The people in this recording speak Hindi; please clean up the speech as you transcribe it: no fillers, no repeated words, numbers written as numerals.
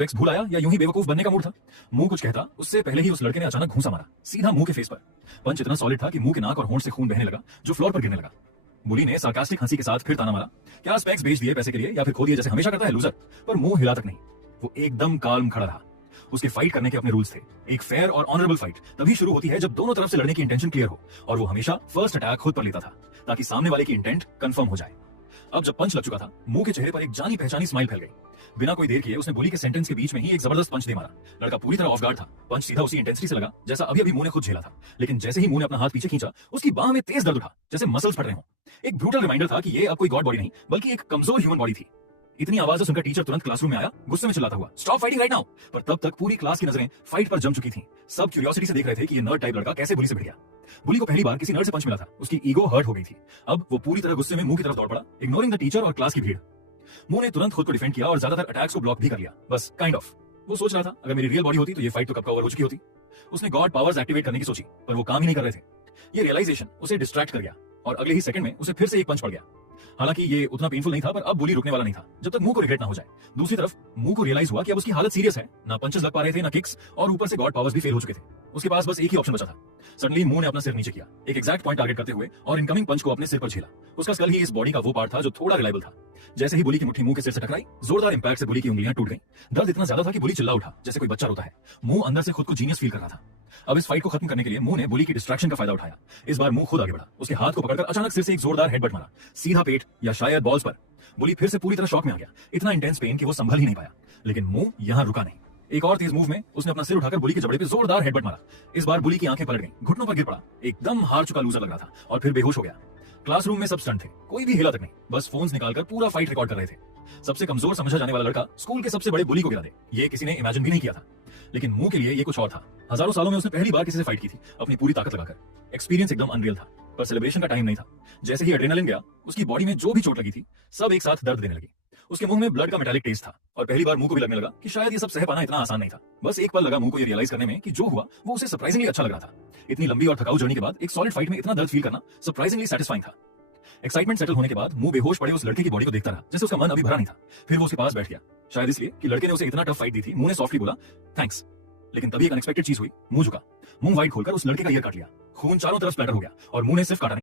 एक्स भूल आया या यूं ही बेवकूफ बनने का मूड था। मुंह कुछ कहता उससे पहले ही उस लड़के ने अचानक घूंसा मारा, सीधा मुंह के फेस पर। पंच इतना सॉलिड था कि मुंह के नाक और होंठ से खून बहने लगा, जो फ्लोर पर गिरने लगा। बुली ने सार्कास्टिक हंसी के साथ फिर ताना मारा, क्या स्पेक्स बेच दिए पैसे के लिए या फिर खो दिए जैसे हमेशा करता है लूजर। पर मुंह हिला तक नहीं, वो एकदम काल्म खड़ा रहा। उसके फाइट करने के अपने रूल्स थे। एक फेयर और ऑनरेबल फाइट तभी शुरू होती है जब दोनों तरफ से लड़ने की इंटेंशन क्लियर हो, और वो हमेशा फर्स्ट अटैक खुद पर लेता था ताकि सामने वाले की इंटेंट कंफर्म हो जाए। अब जब पंच लग चुका था, मुंह के चेहरे पर एक जानी पहचानी स्माइल फैल गई। बिना कोई देर किए उसने बुली के सेंटेंस के बीच में ही एक जबरदस्त पंच दे मारा। लड़का पूरी तरह ऑफ गार्ड था। पंच सीधा उसी इंटेंसिटी से लगा जैसा अभी अभी मुंह ने खुद झेला था। लेकिन जैसे ही मुंह ने अपना हाथ पीछे खींचा, उसकी बाह में तेज दर्द उठा, जैसे मसल्स फट रहे हों। एक ब्रूटल रिमाइंडर था कि ये अब कोई गॉड बॉडी नहीं, बल्कि एक कमजोर ह्यूमन बॉडी थी। इतनी आवाज सुनकर टीचर तुरंत क्लासरूम में आया, गुस्से में चिल्लाता हुआ, स्टॉप फाइटिंग राइट नाउ। पर तब तक पूरी क्लास की नजरें फाइट पर जम चुकी थीं। सब क्यूरियोसिटी से देख रहे थे कि ये नर्ड टाइप लड़का कैसे बुली से भिड़ गया। बुली को पहली बार किसी नर्ड से पंच मिला था, उसकी ईगो हर्ट हो गई थी। अब वो पूरी तरह गुस्से में मुंह की तरफ दौड़ पड़ा, इग्नोरिंग द टीचर और क्लास की भीड़। मुंह ने तुरंत खुद को डिफेंड किया और ज्यादातर अटैक्स को ब्लॉक भी कर लिया, बस काइंड ऑफ। वो सोच रहा था अगर मेरी रियल बॉडी होती तो ये फाइट तो कब का ओवर हो चुकी होती। उसने गॉड पावर्स एक्टिवेट करने की सोची, पर वो काम ही नहीं कर रहे थे। ये रियलाइजेशन उसे डिस्ट्रैक्ट कर गया और अगले ही सेकंड में उसे फिर से एक पंच पड़ गया। हालांकि ये उतना पेनफुल नहीं था, पर अब बुली रुकने वाला नहीं था जब तक मुंह को रिग्रेट ना हो जाए। दूसरी तरफ मुंह को रियलाइज हुआ कि अब उसकी हालत सीरियस है, ना पंचेस लग पा रहे थे ना किक्स, और ऊपर से गॉड पावर्स भी फेल हो चुके थे। उसके पास बस एक ही ऑप्शन बचा था। सडनली मुंह ने अपना सिर नीचे किया, एक एग्जैक्ट पॉइंट टारगेट करते हुए, और इनकमिंग पंच को अपने सिर पर झेला। उसका स्कल ही इस बॉडी का वो पार्ट था जो थोड़ा रिलायबल था। जैसे ही बुली की मुट्ठी मुंह के सिर से टकराई, जोरदार इंपैक्ट से बुली की उंगलियां टूट गईं। दर्द इतना ज्यादा था कि बुली चिल्ला उठा, जैसे कोई बच्चा रोता है। मुंह अंदर से खुद को जीनियस फील कर रहा था। अब इस फाइट को खत्म करने के लिए मुंह ने बुली की डिस्ट्रैक्शन का फायदा उठाया। इस बार मुंह खुद आगे बढ़ा, उसके हाथ को पकड़कर अचानक सिर से एक जोरदार हेडबट मारा, सीधा पेट या शायद बॉल्स पर। बुली फिर से पूरी तरह शॉक में आ गया, इतना इंटेंस पेन कि वो संभल ही नहीं पाया। लेकिन मुंह यहां रुका नहीं। एक और तेज मूव में उसने अपना सिर उठाकर बुली के जबड़े पे जोरदार हेडबट मारा। इस बार बुली की आंखें पलट गईं, घुटनों पर गिर पड़ा, एकदम हार चुका लूजर लग रहा था, और फिर बेहोश हो गया। क्लासरूम में सब स्टंट थे, कोई भी हिला तक नहीं, बस फोन्स निकालकर पूरा फाइट रिकॉर्ड कर रहे थे। सबसे कमजोर समझा जाने वाला लड़का स्कूल के सबसे बड़े बुली को गिरा दे, ये किसी ने इमेजिन भी नहीं किया था। लेकिन मुंह के लिए ये कुछ और था। हजारों सालों में उसने पहली बार किसी से फाइट की थी, अपनी पूरी ताकत लगाकर। एक्सपीरियंस एकदम अनरियल था, पर सेलिब्रेशन का टाइम नहीं था। जैसे ही एड्रेनालिन गया, उसकी बॉडी में जो भी चोट लगी थी, सब एक साथ दर्द देने लगी। उसके मुंह में ब्लड का मेटालिक टेस्ट था, और पहली बार मुंह को भी लगने लगा कि शायद ये सब सह पाना इतना आसान नहीं था। बस एक पल लगा मुंह को ये रियलाइज करने में कि जो हुआ वो उसे सरप्राइजिंगली अच्छा लग रहा था। इतनी लंबी और थकाऊ जर्नी के बाद एक सॉलिड फाइट में इतना दर्द फील करना सरप्राइजिंगली सैटिस्फाइंग था। एक्साइटमेंट सेटल होने के बाद मुंह बेहोश पड़े उस लड़के की बॉडी को देखता रहा, जैसे उसका मन अभी भरा नहीं था। फिर वो उसके पास बैठ गया, शायद इसलिए कि लड़के ने उसे इतना टफ फाइट दी थी। मुंह ने सॉफ्टली बोला, थैंक्स। लेकिन तभी एक अनएक्सपेक्टेड चीज हुई। मुंह झुका, मुंह वाइड खोलकर उस लड़के का ईयर काट लिया। खून चारों तरफ स्प्लैटर हो गया, और मुंह ने सिर्फ काटा नहीं,